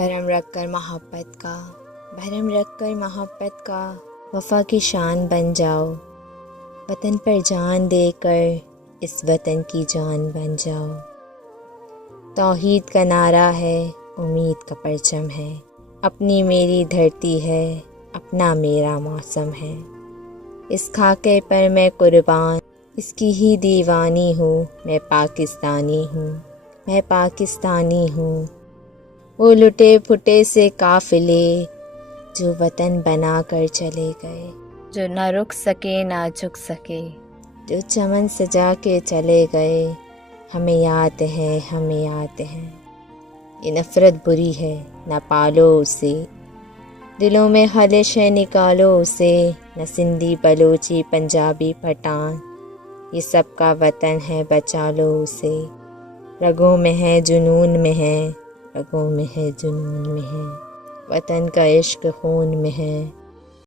भरम रख कर मोहब्बत का, भरम रख कर मोहब्बत का, वफ़ा की शान बन जाओ। वतन पर जान देकर इस वतन की जान बन जाओ। तौहीद का नारा है, उम्मीद का परचम है। अपनी मेरी धरती है, अपना मेरा मौसम है। इस खाके पर मैं कुर्बान, इसकी ही दीवानी हूँ। मैं पाकिस्तानी हूँ, मैं पाकिस्तानी हूँ। वो लुटे फुटे से काफ़िले जो वतन बना कर चले गए, जो ना रुक सके ना झुक सके, जो चमन सजा के चले गए। हमें याद है, हमें याद है। ये नफ़रत बुरी है, ना पालो उसे। दिलों में खलिश है, निकालो उसे। न सिंधी बलोची पंजाबी पठान, ये सबका वतन है, बचा लो उसे। रगों में है, जुनून में है, रगों में है, जुनून में है। वतन का इश्क खून में है।